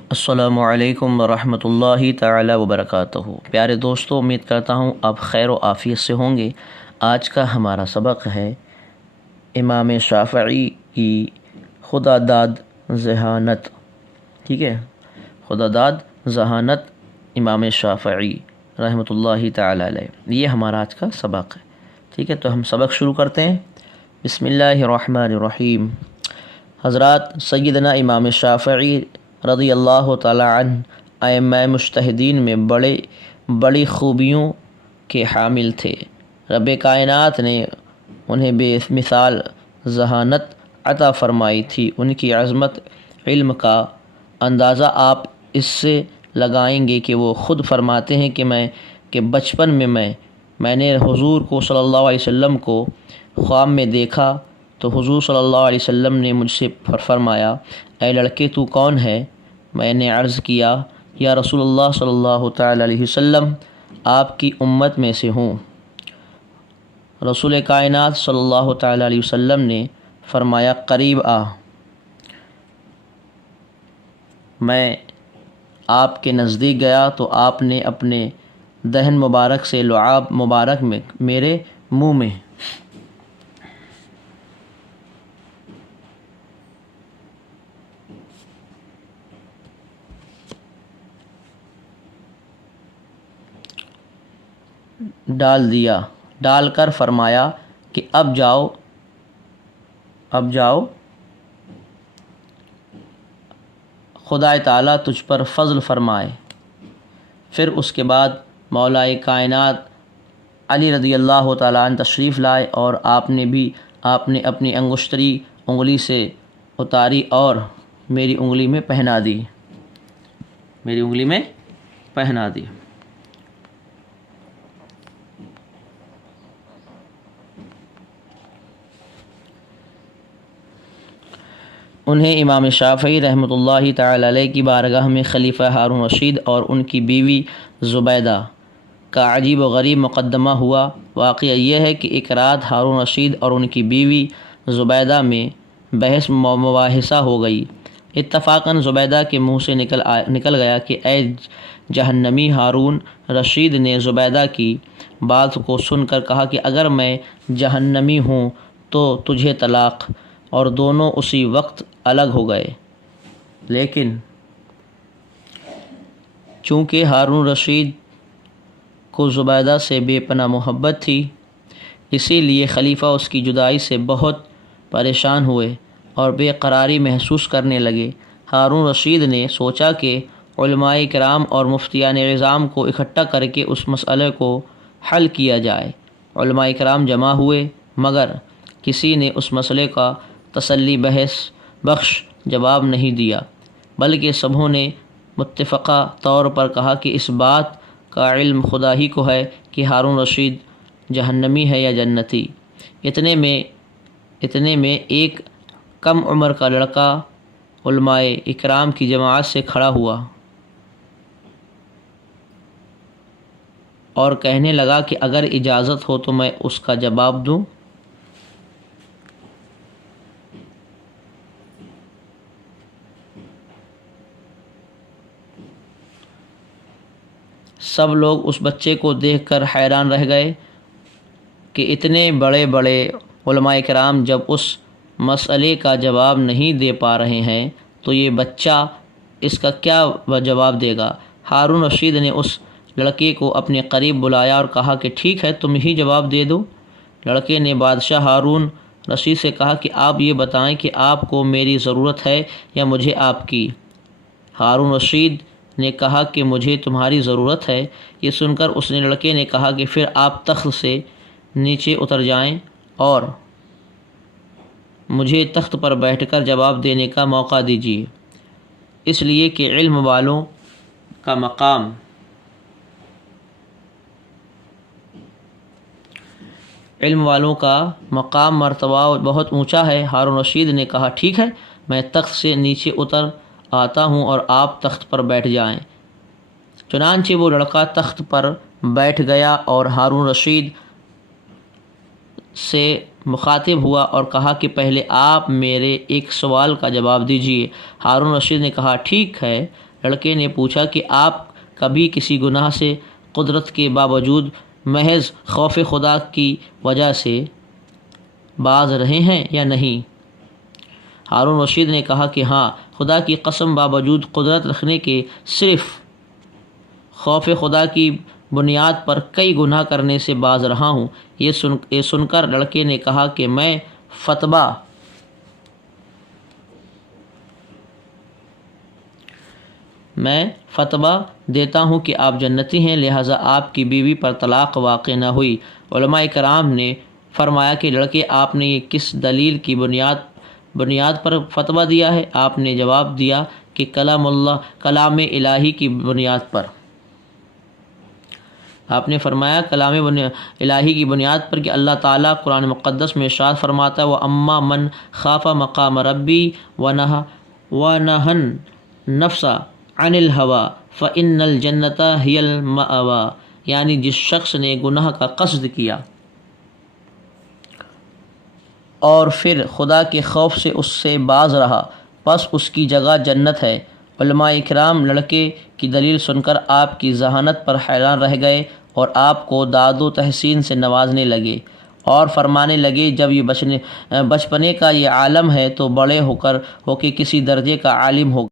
السلام علیکم ورحمۃ اللہ تعالی وبرکاتہ۔ پیارے دوستو، امید کرتا ہوں آپ خیر و عافیت سے ہوں گے۔ آج کا ہمارا سبق ہے امام شافعی کی خدا داد ذہانت۔ ٹھیک ہے، خدا داد ذہانت امام شافعی رحمۃ اللہ تعالی علیہ، یہ ہمارا آج کا سبق ہے۔ ٹھیک ہے، تو ہم سبق شروع کرتے ہیں۔ بسم اللہ الرحمن الرحیم۔ حضرات سیدنا امام شافعی رضی اللہ تعالی عنہ ائمہ مجتہدین میں بڑی خوبیوں کے حامل تھے۔ رب کائنات نے انہیں بے مثال ذہانت عطا فرمائی تھی۔ ان کی عظمت علم کا اندازہ آپ اس سے لگائیں گے کہ وہ خود فرماتے ہیں کہ بچپن میں میں نے حضور کو صلی اللہ علیہ وسلم کو خواب میں دیکھا تو حضور صلی اللہ علیہ وسلم نے مجھ سے فرمایا، اے لڑکے تو کون ہے؟ میں نے عرض کیا، یا رسول اللہ صلی اللہ تعالی علیہ وسلم، آپ کی امت میں سے ہوں۔ رسول کائنات صلی اللہ تعالی علیہ وسلم نے فرمایا، قریب آ۔ میں آپ کے نزدیک گیا تو آپ نے اپنے دہن مبارک سے لعاب مبارک میں میرے منہ میں ڈال کر فرمایا کہ اب جاؤ خدا تعالیٰ تجھ پر فضل فرمائے۔ پھر اس کے بعد مولا کائنات علی رضی اللہ تعالیٰ عنہ تشریف لائے اور آپ نے اپنی انگلی سے اتاری اور میری انگلی میں پہنا دی۔ انہیں امام شافعی رحمۃ اللہ تعالی علیہ کی بارگاہ میں خلیفہ ہارون رشید اور ان کی بیوی زبیدہ کا عجیب و غریب مقدمہ ہوا۔ واقعہ یہ ہے کہ ایک رات ہارون رشید اور ان کی بیوی زبیدہ میں بحث مباحثہ ہو گئی۔ اتفاقاً زبیدہ کے منہ سے نکل گیا کہ اے جہنمی۔ ہارون رشید نے زبیدہ کی بات کو سن کر کہا کہ اگر میں جہنمی ہوں تو تجھے طلاق، اور دونوں اسی وقت الگ ہو گئے۔ لیکن چونکہ ہارون رشید کو زبیدہ سے بے پناہ محبت تھی، اسی لیے خلیفہ اس کی جدائی سے بہت پریشان ہوئے اور بے قراری محسوس کرنے لگے۔ ہارون رشید نے سوچا کہ علماء کرام اور مفتیان عظام کو اکٹھا کر کے اس مسئلے کو حل کیا جائے۔ علماء کرام جمع ہوئے، مگر کسی نے اس مسئلے کا تسلی بخش جواب نہیں دیا، بلکہ سبھوں نے متفقہ طور پر کہا کہ اس بات کا علم خدا ہی کو ہے کہ ہارون رشید جہنمی ہے یا جنتی۔ اتنے میں ایک کم عمر کا لڑکا علماء اکرام کی جماعت سے کھڑا ہوا اور کہنے لگا کہ اگر اجازت ہو تو میں اس کا جواب دوں۔ سب لوگ اس بچے کو دیکھ کر حیران رہ گئے کہ اتنے بڑے علماء کرام جب اس مسئلے کا جواب نہیں دے پا رہے ہیں تو یہ بچہ اس کا کیا جواب دے گا۔ ہارون رشید نے اس لڑکے کو اپنے قریب بلایا اور کہا کہ ٹھیک ہے، تم ہی جواب دے دو۔ لڑکے نے بادشاہ ہارون رشید سے کہا کہ آپ یہ بتائیں کہ آپ کو میری ضرورت ہے یا مجھے آپ کی؟ ہارون رشید نے کہا کہ مجھے تمہاری ضرورت ہے۔ یہ سن کر اس لڑکے نے کہا کہ پھر آپ تخت سے نیچے اتر جائیں اور مجھے تخت پر بیٹھ کر جواب دینے کا موقع دیجیے، اس لیے کہ علم والوں کا مقام مرتبہ بہت اونچا ہے۔ ہارون رشید نے کہا ٹھیک ہے، میں تخت سے نیچے اتر آتا ہوں اور آپ تخت پر بیٹھ جائیں۔ چنانچہ وہ لڑکا تخت پر بیٹھ گیا اور ہارون رشید سے مخاطب ہوا اور کہا کہ پہلے آپ میرے ایک سوال کا جواب دیجیے۔ ہارون رشید نے کہا ٹھیک ہے، لڑکے نے پوچھا کہ آپ کبھی کسی گناہ سے قدرت کے باوجود محض خوف خدا کی وجہ سے باز رہے ہیں یا نہیں؟ ہارون رشید نے کہا کہ ہاں، خدا کی قسم باوجود قدرت رکھنے کے صرف خوف خدا کی بنیاد پر کئی گناہ کرنے سے باز رہا ہوں۔ یہ سن کر لڑکے نے کہا کہ میں فتویٰ دیتا ہوں کہ آپ جنتی ہیں، لہٰذا آپ کی بیوی پر طلاق واقع نہ ہوئی۔ علماء کرام نے فرمایا کہ لڑکے، آپ نے یہ کس دلیل کی بنیاد پر فتویٰ دیا ہے؟ آپ نے جواب دیا کہ کلام الہی کی بنیاد پر۔ آپ نے فرمایا کلام الہی کی بنیاد پر کہ اللہ تعالیٰ قرآن مقدس میں ارشاد فرماتا ہے وَأَمَّا مَنْ خَافَ مَقَامَ رَبِّهِ وَنَهَى النَّفْسَ عَنِ الْهَوَىٰ فَإِنَّ الْجَنَّةَ هِيَ الْمَأْوَىٰ، یعنی جس شخص نے گناہ کا قصد کیا اور پھر خدا کے خوف سے اس سے باز رہا، پس اس کی جگہ جنت ہے۔ علماء کرام لڑکے کی دلیل سن کر آپ کی ذہانت پر حیران رہ گئے اور آپ کو داد و تحسین سے نوازنے لگے اور فرمانے لگے جب یہ بچپنے کا یہ عالم ہے تو بڑے ہو کے کسی درجے کا عالم ہوگا۔